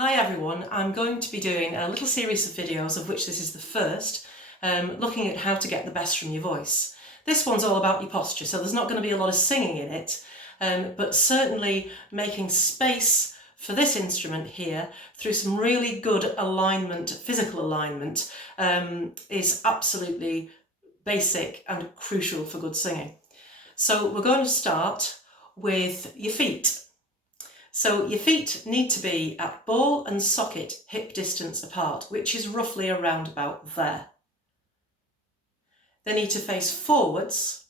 Hi everyone, I'm going to be doing a little series of videos, of which this is the first, looking at how to get the best from your voice. This one's all about your posture, so there's not going to be a lot of singing in it, but certainly making space for this instrument here through some really good alignment, physical alignment, is absolutely basic and crucial for good singing. So we're going to start with your feet. So your feet need to be at ball and socket hip distance apart, which is roughly around about there. They need to face forwards.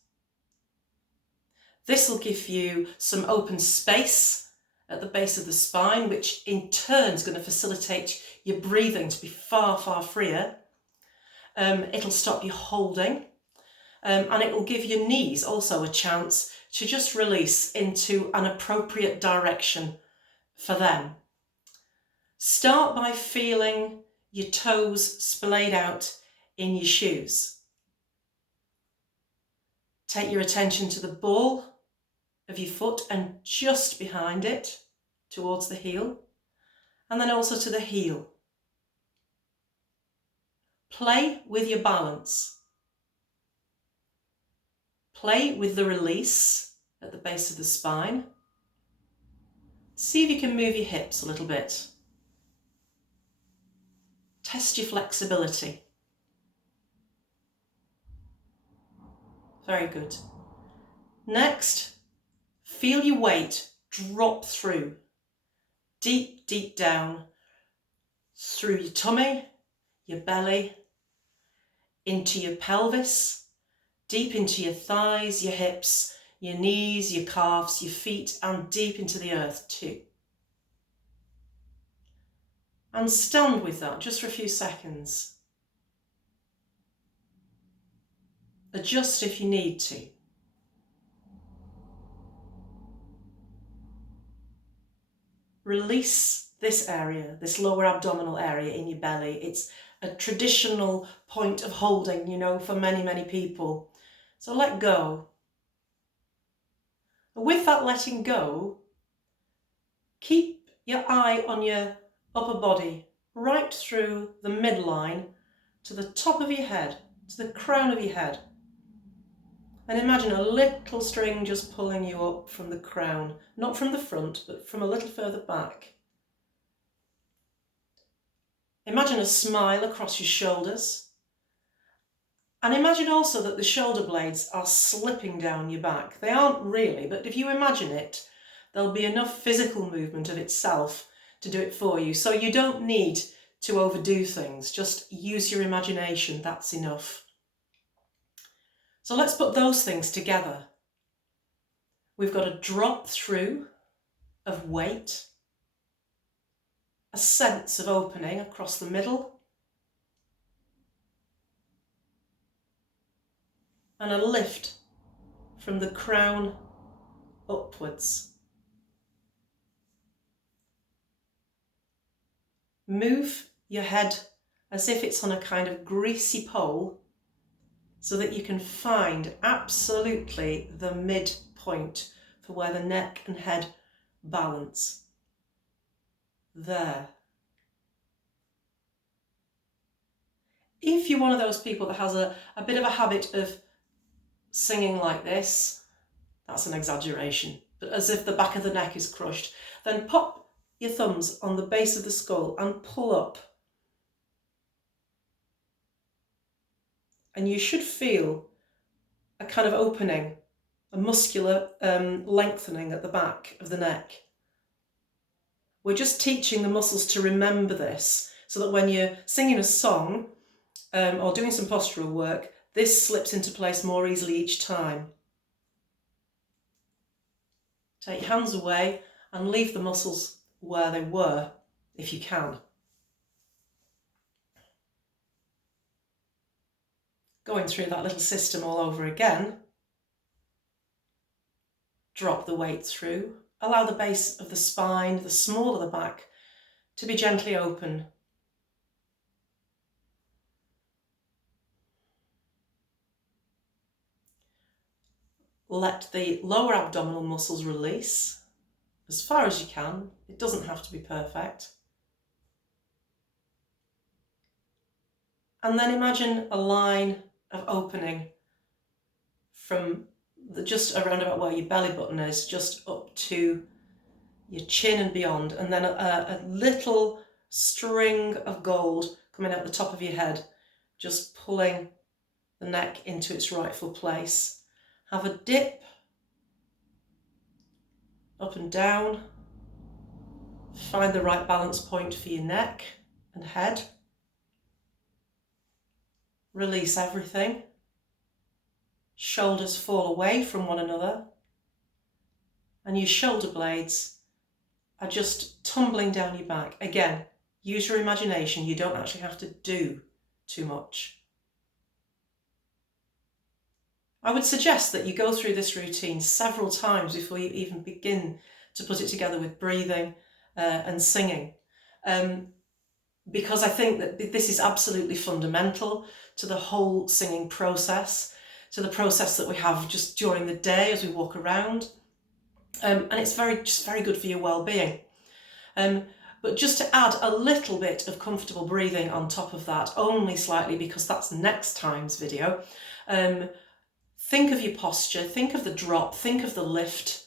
This will give you some open space at the base of the spine, which in turn is going to facilitate your breathing to be far, far freer. It'll stop you holding, and it will give your knees also a chance to just release into an appropriate direction for them. Start by feeling your toes splayed out in your shoes. Take your attention to the ball of your foot and just behind it towards the heel, and then also to the heel. Play with your balance. Play with the release at the base of the spine. See if you can move your hips a little bit. Test your flexibility. Very good. Next, feel your weight drop through, deep, deep down, through your tummy, your belly, into your pelvis, deep into your thighs, your hips, your knees, your calves, your feet, and deep into the earth too. And stand with that just for a few seconds. Adjust if you need to. Release this area, this lower abdominal area in your belly. It's a traditional point of holding, for many, many people. So let go. With that letting go, keep your eye on your upper body, right through the midline to the top of your head, to the crown of your head. And imagine a little string just pulling you up from the crown, not from the front, but from a little further back. Imagine a smile across your shoulders. And imagine also that the shoulder blades are slipping down your back. They aren't really, but if you imagine it, there'll be enough physical movement of itself to do it for you. So you don't need to overdo things. Just use your imagination. That's enough. So let's put those things together. We've got a drop through of weight, a sense of opening across the middle, and a lift from the crown upwards. Move your head as if it's on a kind of greasy pole so that you can find absolutely the midpoint for where the neck and head balance. There. If you're one of those people that has a bit of a habit of singing like this, that's an exaggeration, but as if the back of the neck is crushed, then pop your thumbs on the base of the skull and pull up. And you should feel a kind of opening, a muscular lengthening at the back of the neck. We're just teaching the muscles to remember this so that when you're singing a song or doing some postural work, this slips into place more easily each time. Take your hands away and leave the muscles where they were, if you can. Going through that little system all over again. Drop the weight through. Allow the base of the spine, the small of the back, to be gently open. Let the lower abdominal muscles release as far as you can. It doesn't have to be perfect. And then imagine a line of opening from just around about where your belly button is, just up to your chin and beyond, and then a little string of gold coming out the top of your head, just pulling the neck into its rightful place. Have a dip, up and down. Find the right balance point for your neck and head. Release everything. Shoulders fall away from one another, and your shoulder blades are just tumbling down your back. Again, use your imagination. You don't actually have to do too much. I would suggest that you go through this routine several times before you even begin to put it together with breathing and singing. Because I think that this is absolutely fundamental to the whole singing process, to the process that we have just during the day as we walk around. And it's just very good for your well-being. But just to add a little bit of comfortable breathing on top of that, only slightly because that's next time's video, think of your posture, think of the drop, think of the lift,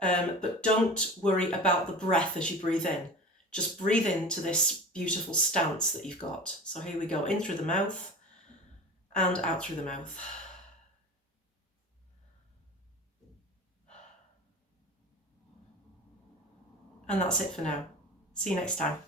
but don't worry about the breath as you breathe in. Just breathe into this beautiful stance that you've got. So here we go, in through the mouth and out through the mouth. And that's it for now. See you next time.